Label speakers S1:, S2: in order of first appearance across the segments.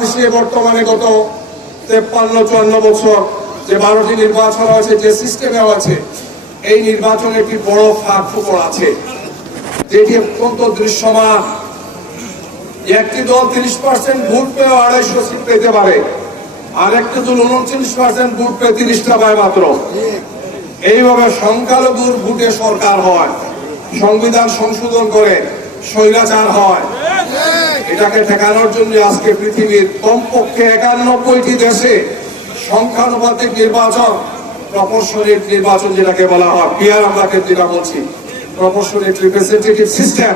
S1: বাংলাদেশে বর্তমানে গত তেপ্পান্ন, চুয়ান্ন বছর যে বারোটি নির্বাচন হয়েছে, যে সিস্টেমে হয়েছে এই নির্বাচনে একটি বড় ফাঁক ফোকর আছে। যেটি অত্যন্ত দৃশ্যমান। একটি দল তিরিশ পার্সেন্ট ভোট পেয়ে আড়াইশো সিট পেতে পারে, আর একটি দল উনত্রিশ পার্সেন্ট ভোট পেয়ে তিরিশটা পায় মাত্র। এইভাবে সংখ্যালঘুর ভোটে সরকার হয়, সংবিধান সংশোধন করে স্বৈরাচার হয়। এটাকে ঠেকানোর জন্য আজকে পৃথিবীর কমপক্ষে একানব্বইটি দেশে সংখ্যানুপাতিক নির্বাচন, প্রপোর্শনেট নির্বাচন যেটাকে বলা হয় পিয়ার আমরা যেটা বলছি। প্রপোর্শনেট রিপ্রেজেন্টেটিভ সিস্টেম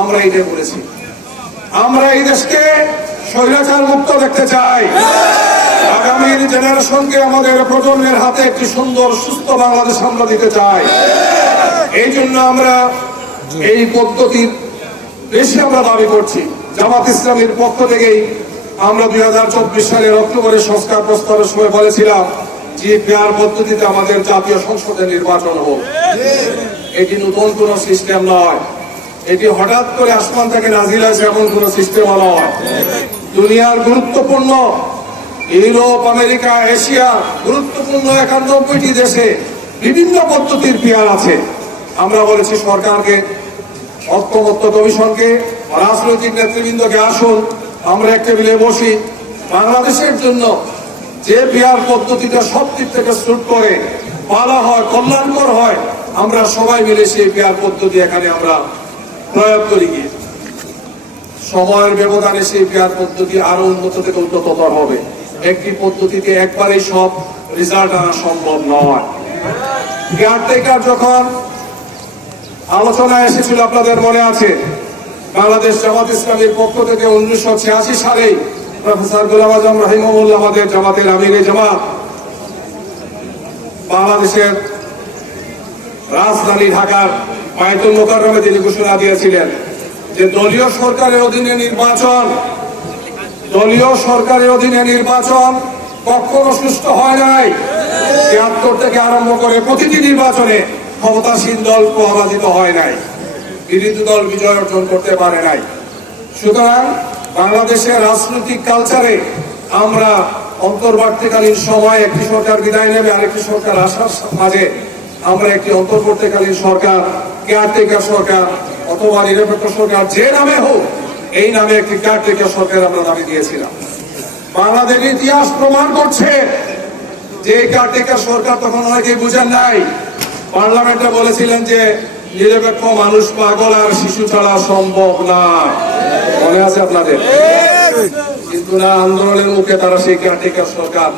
S1: আমরা এটা বলেছি। আমরা এই দেশকে স্বৈরাচার মুক্ত দেখতে চাই। আগামীর জেনারেশনকে আমাদের প্রজন্মের হাতে একটি সুন্দর, সুস্থ বাংলাদেশ আমরা দিতে চাই। এই জন্য আমরা এই পদ্ধতির বেশি আমরা দাবি করছি। জামাত ইসলামের পক্ষ থেকেই আমরা দুই হাজার চব্বিশ সালের অক্টোবরের সংস্কার প্রস্তাবের সময় বলেছিলাম যে পেয়ার পদ্ধতিতে আমাদের জাতীয় সংসদে নির্বাচন হোক। এটি নতুন কোন সিস্টেম নয়। এটি হঠাৎ করে আসমান থেকে নাজিল আছে এমন কোন সিস্টেম নয়। দুনিয়ার গুরুত্বপূর্ণ ইউরোপ, আমেরিকা, এশিয়া, গুরুত্বপূর্ণ একানব্বইটি দেশে বিভিন্ন পদ্ধতির পেয়ার আছে। আমরা বলেছি সরকারকে ঐক্যমত্য কমিশনকে রাজনৈতিক নেতৃবৃন্দকে আসুন, আমরা এক টেবিলে বসি। বাংলাদেশের জন্য যে বিহার পদ্ধতিটা সব দিক থেকে শুট করে ভালো হয়, কল্যাণকর হয়, আমরা সবাই মিলে সেই বিহার পদ্ধতি এখানে আমরা প্রয়োগ করি গিয়ে। সময়ের ব্যবধানে সেই বিহার পদ্ধতি আরও উন্নত থেকে উন্নততর হবে। একটি পদ্ধতিতে একবারেই সব রেজাল্ট আনা সম্ভব নয়। কেয়ারটেকার যখন আলোচনায় এসেছিল, আপনাদের মনে আছে? বাংলাদেশ জামাত ইসলামের পক্ষ থেকে উনিশশো ছিয়াশি সালেই প্রফেসর গোলাম আজম রহিমুল্লাহ আমাদের জামাতের আমিরে জামাত বাংলাদেশের রাজধানী ঢাকার বায়তুল মোকাররমে তিনি ঘোষণা দিয়েছিলেন যে দলীয় সরকারের অধীনে নির্বাচন, দলীয় সরকারের অধীনে নির্বাচন কখনো সুষ্ঠু হয় নাই। তিয়াত্তর থেকে আরম্ভ করে প্রতিটি নির্বাচনে ক্ষমতাসীন দল পরাজিত হয় নাই। বিরোধী দল বিজয় অর্জন করতে পারে নাই। সুতরাং বাংলাদেশের রাজনৈতিক কালচারে আমরা অন্তর্বর্তীকালীন সময় একটি সরকার বিদায় নেবে, আরেকটি সরকার আসার মাঝে আমরা একটি অন্তর্বর্তীকালীন সরকার কেয়ারটেকার সরকার অথবা নিরপেক্ষ সরকার যে নামে হোক, এই নামে একটি কেয়ারটেকার সরকার আমরা দাবি দিয়েছিলাম। বাংলাদেশের ইতিহাস প্রমাণ করছে যে কেয়ারটেকার সরকার তখন অনেকে বুঝেন নাই। পার্লামেন্টে বলেছিলেন যে নিরপেক্ষ মানুষ পাগল আর শিশু ছাড়া সম্ভব না। মনে আছে আপনাদের? কিন্তু না, আন্দোলনের মুখে তারা সেই কেয়ারটেকার সরকার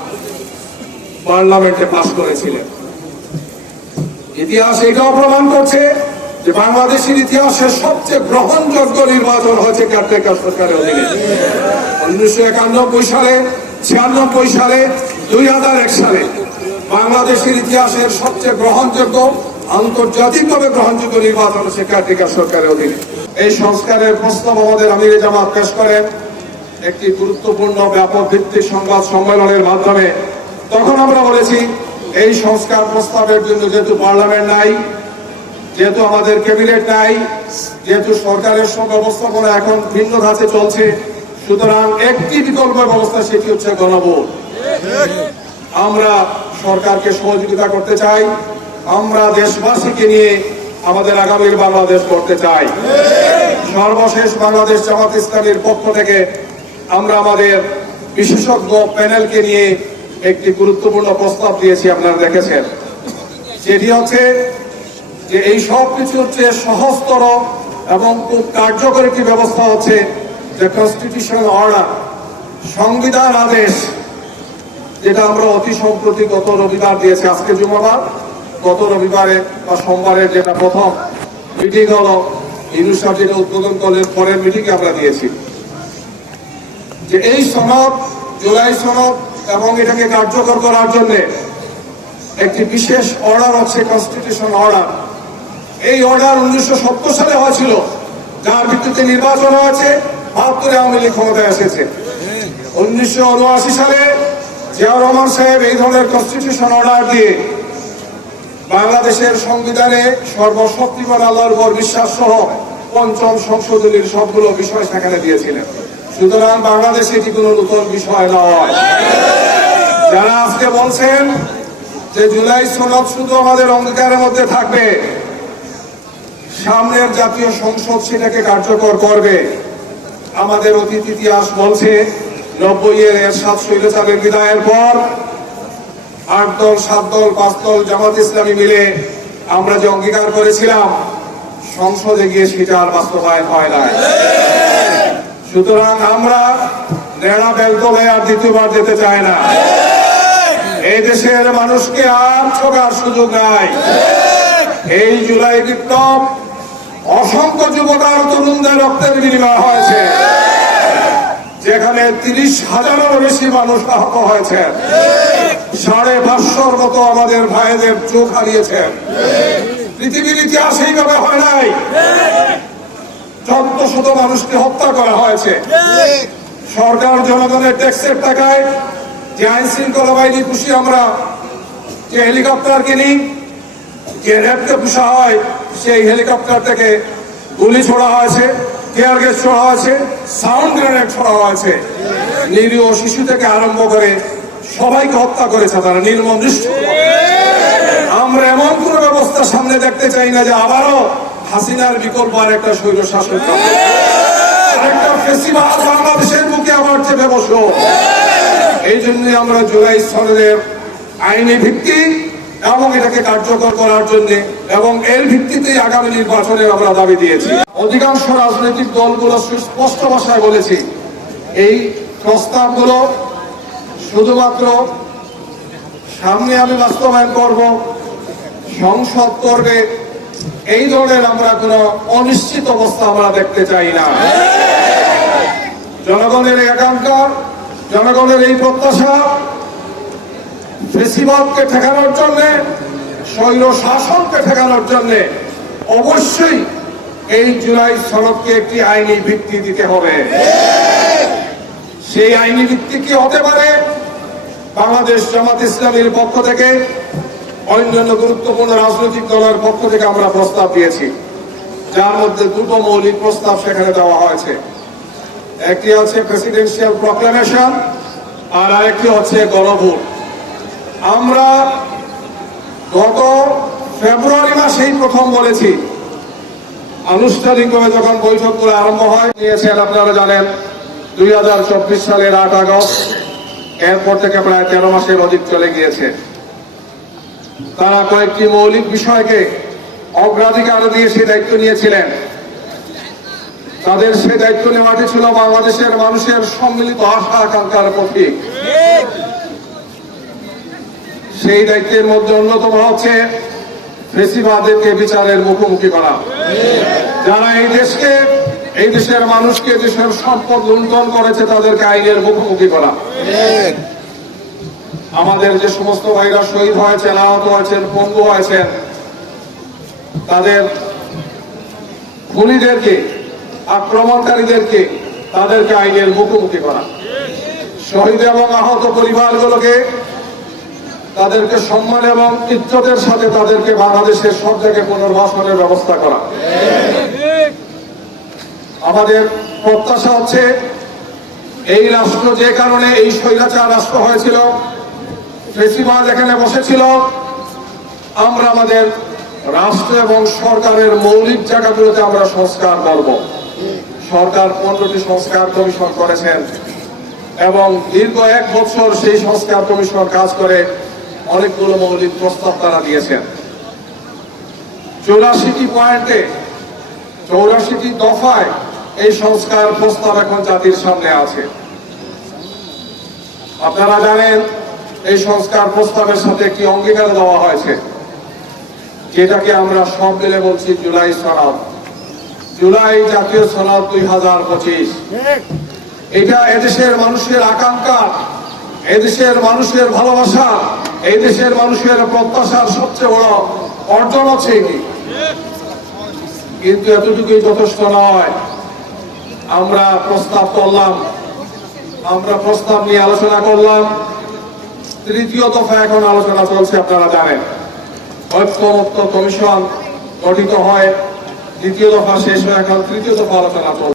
S1: পার্লামেন্টে পাশ করেছিলেন। ইতিহাস এটাও প্রমাণ করছে যে বাংলাদেশের ইতিহাসে সবচেয়ে গ্রহণযোগ্য নির্বাচন হয়েছে কেয়ারটেকার সরকারের অধীনে। উনিশশো একানব্বই সালে, ছিয়ানব্বই সালে, দুই হাজার এক সালে বাংলাদেশের ইতিহাসের সবচেয়ে গ্রহণযোগ্য আন্তর্জাতিকভাবে গ্রহণযোগ্য নির্বাচন হচ্ছে কেয়ারটেকার সরকারের অধীনে। এই সংস্কারের প্রস্তাব আমাদের আমিরে জামাত পেশ করেন। একটি গুরুত্বপূর্ণ ব্যাপক ভিত্তিক সংবাদ সম্মেলনের মাধ্যমে। তখন আমরা বলেছি, এই সংস্কার প্রস্তাবের জন্য যেহেতু পার্লামেন্ট নাই, যেহেতু আমাদের ক্যাবিনেট নাই, যেহেতু সরকারের সব ব্যবস্থাপনা এখন ভিন্ন ধাঁচে চলছে, সুতরাং একটি বিকল্প ব্যবস্থা সেটি হচ্ছে গণভোট। আমরা সরকারকে সহযোগিতা করতে চাই। আমরা দেশবাসীকে নিয়ে আমাদের আগামীর বাংলাদেশ করতে চাই। সর্বশেষ বাংলাদেশ জামাত ইসলামের পক্ষ থেকে আমরা আমাদের বিশেষজ্ঞ প্যানেলকে নিয়ে একটি গুরুত্বপূর্ণ প্রস্তাব দিয়েছি, আপনারা দেখেছেন। সেটি হচ্ছে যে এই সব কিছু হচ্ছে সহজতর এবং খুব কার্যকর একটি ব্যবস্থা হচ্ছে যে কনস্টিটিউশনাল অর্ডার সংবিধান আদেশ, যেটা আমরা অতি সম্প্রতি গত রবিবার দিয়েছি, আজকে জুমাবার। গত রবিবারে বা সোমবারের যেটা প্রথম মিটিং হলো ইউনুসার যেটা উদ্বোধন করলেন, পরের মিটিং আমরা দিয়েছি। যে এই সনদ, জুলাই সনদ এবং এটাকে কার্যকর করার জন্য একটি বিশেষ অর্ডার হচ্ছে কনস্টিটিউশন অর্ডার এই অর্ডার উনিশশো সত্তর সালে হয়েছিল, যার ভিত্তিতে নির্বাচন হয়েছে, বাহাত্তরে আওয়ামী লীগ ক্ষমতায় এসেছে। উনিশশো উনআশি সালে জিয়াউর রহমান সাহেব এই ধরনের কনস্টিটিউশন অর্ডার দিয়ে বাংলাদেশের সংবিধানে সর্বশক্তিমান আল্লাহর উপর বিশ্বাস সহ পঞ্চম সংশোধনীর সবগুলো বিষয় সেখানে দিয়েছিলেন। সুতরাং বাংলাদেশে এটি কোনো নতুন বিষয় নয়। যারা আজকে বলছেন যে জুলাই সনদ শুধু আমাদের অঙ্গীকারের মধ্যে থাকবে, সামনের জাতীয় সংসদ সেটাকে কার্যকর করবে। আমাদের অতীত ইতিহাস বলছে, নব্বই এর এরশাদ শৈলচালের বিদায়ের পর আট দল, সাত দল, পাঁচ দল জামাত ইসলামী মিলে আমরা যে অঙ্গীকার করেছিলাম, সংসদে গিয়ে সেটা আর বাস্তবায়ন হয় নাই। সুতরাং আমরা নেড়া বেলতলে আর দ্বিতীয়বার যেতে চাই না। এই দেশের মানুষকে আর ঠকার সুযোগ নাই। এই জুলাই বিপ্লব অসংখ্য যুবকার তরুণদের রক্তের বিনিময় হয়েছে। যেখানে তিরিশ হাজারেরও বেশি মানুষ আহত হয়েছে সাড়ে পাঁচশোর মতো আমাদের ভাইদের চোখ হারিয়েছেন পৃথিবীর ইতিহাস এইভাবে হয় নাই। চোদ্দ শত মানুষকে হত্যা করা হয়েছে। সরকার জনগণের ট্যাক্সের টাকায় যে আইন শৃঙ্খলা বাহিনী খুশি আমরা, যে হেলিকপ্টার কিনি, যে র্যাবকে পুষা হয়, সেই হেলিকপ্টার থেকে গুলি ছোড়া হয়েছে টিয়ার গ্যাস ছোড়া হয়েছে, সাউন্ড গ্রেনেড ছোড়া হয়েছে। নিরীহ শিশু থেকে আরম্ভ করে সবাইকে হত্যা করেছে, তারা নির্মম আমরা এমন কোন ব্যবস্থা সামনে দেখতে চাই না যে আবারও হাসিনার বিকল্প আর একটা আরেকটা ফেসিবাদ বাংলাদেশের আবার চেপে এই জন্য আমরা জুলাই আইনি ভিত্তি এবং এটাকে কার্যকর করার জন্য এবং এর ভিত্তিতেই আগামী নির্বাচনে আমরা দাবি দিয়েছি। অধিকাংশ রাজনৈতিক দলগুলো সুস্পষ্ট ভাষায় বলেছি, এই প্রস্তাবগুলো শুধুমাত্র সামনে আমি বাস্তবায়ন করব, সংসদ করবে, এই ধরনের আমরা কোনো অনিশ্চিত অবস্থা আমরা দেখতে চাই না। জনগণের এই আকাঙ্ক্ষা, জনগণের এই প্রত্যাশা, ফেসিবাদকে ঠেকানোর জন্য, স্বৈর শাসনকে ঠেকানোর জন্য অবশ্যই এই জুলাই সড়ককে একটি আইনি ভিত্তি দিতে হবে। সেই আইনি ভিত্তি কি হতে পারে? বাংলাদেশ জামাত ইসলামীর পক্ষ থেকে অন্যান্য গুরুত্বপূর্ণ রাজনৈতিক দলের পক্ষ থেকে আমরা প্রস্তাব দিয়েছি। যার মধ্যে দুটো মৌলিক প্রস্তাব সেখানে দেওয়া হয়েছে। একটি হচ্ছে প্রেসিডেন্সিয়াল প্রক্লামেশন আর আরেকটি হচ্ছে গণভোট। আমরা গত ফেব্রুয়ারি মাসেই প্রথম বলেছি, আনুষ্ঠানিকভাবে যখন বৈঠকগুলো আরম্ভ হয়, নিয়েছেন আপনারা জানেন, দুই হাজার চব্বিশ সালের আট আগস্ট। এরপর থেকে প্রায় তেরো মাসের অধিক চলে গিয়েছে। তারা কয়েকটি মৌলিক বিষয়কে অগ্রাধিকার দিয়ে সে দায়িত্ব নিয়েছিলেন। তাদের সে দায়িত্ব নেওয়াটি ছিল বাংলাদেশের মানুষের সম্মিলিত আশা, আকাঙ্ক্ষার প্রতীক। সেই দায়িত্বের মধ্যে অন্যতম হচ্ছে ফেসিবাদেরকে বিচারের মুখোমুখি করা। যারা এই দেশকে এই দেশের মানুষকে দেশের সম্পদ লুণ্ঠন করেছে তাদেরকে আইনের মুখোমুখি করা। আমাদের যে সমস্ত ভাইরা শহীদ হয়েছেন আহত হয়েছেন পঙ্গু হয়েছেন তাদের খুনিদেরকে আক্রমণকারীদেরকে তাদেরকে আইনের মুখোমুখি করা। শহীদ এবং আহত পরিবারগুলোকে তাদেরকে সম্মান এবং ইজ্জতের সাথে তাদেরকে বাংলাদেশের সব জায়গায় পুনর্বাসনের ব্যবস্থা করা। আমাদের প্রত্যাশা হচ্ছে এই রাষ্ট্র যে কারণে এই স্বৈরাচার রাষ্ট্র হয়েছিল, ফেসিবাদ এখানে বসেছিল, আমরা আমাদের রাষ্ট্র এবং সরকারের মৌলিক জায়গাগুলোতে আমরা সংস্কার করব। সরকার পনেরোটি সংস্কার কমিশন করেছেন এবং দীর্ঘ এক বছর সেই সংস্কার কমিশন কাজ করে অনেকগুলো মৌলিক প্রস্তাব তারা দিয়েছেন। চৌরাশিটি পয়েন্টে, চৌরাশিটি দফায় এই সংস্কার প্রস্তাব এখন জাতির সামনে আছে। আপনারা জানেন, এই সংস্কার প্রস্তাবের সাথে একটি অঙ্গীকার দেওয়া হয়েছে, যেটাকে আমরা সব মিলে বলছি জুলাই সনদ। জুলাই জাতীয় সনদ দুই হাজার পঁচিশ। এটা এদেশের মানুষের আকাঙ্ক্ষা, এদেশের মানুষের ভালোবাসা এই দেশের মানুষের প্রত্যাশার সবচেয়ে বড় অর্জন এটি। কিন্তু এতটুকুই যথেষ্ট নয়। আমরা প্রস্তাব করলাম। আমরা প্রস্তাব নিয়ে আলোচনা করলাম। তৃতীয় দফা এখন আলোচনা চলছে, আপনারা জানেন। ঐক্যমত্য কমিশন গঠিত হয়। দ্বিতীয় দফা শেষ হয়ে, এখন তৃতীয় দফা আলোচনা চলছে।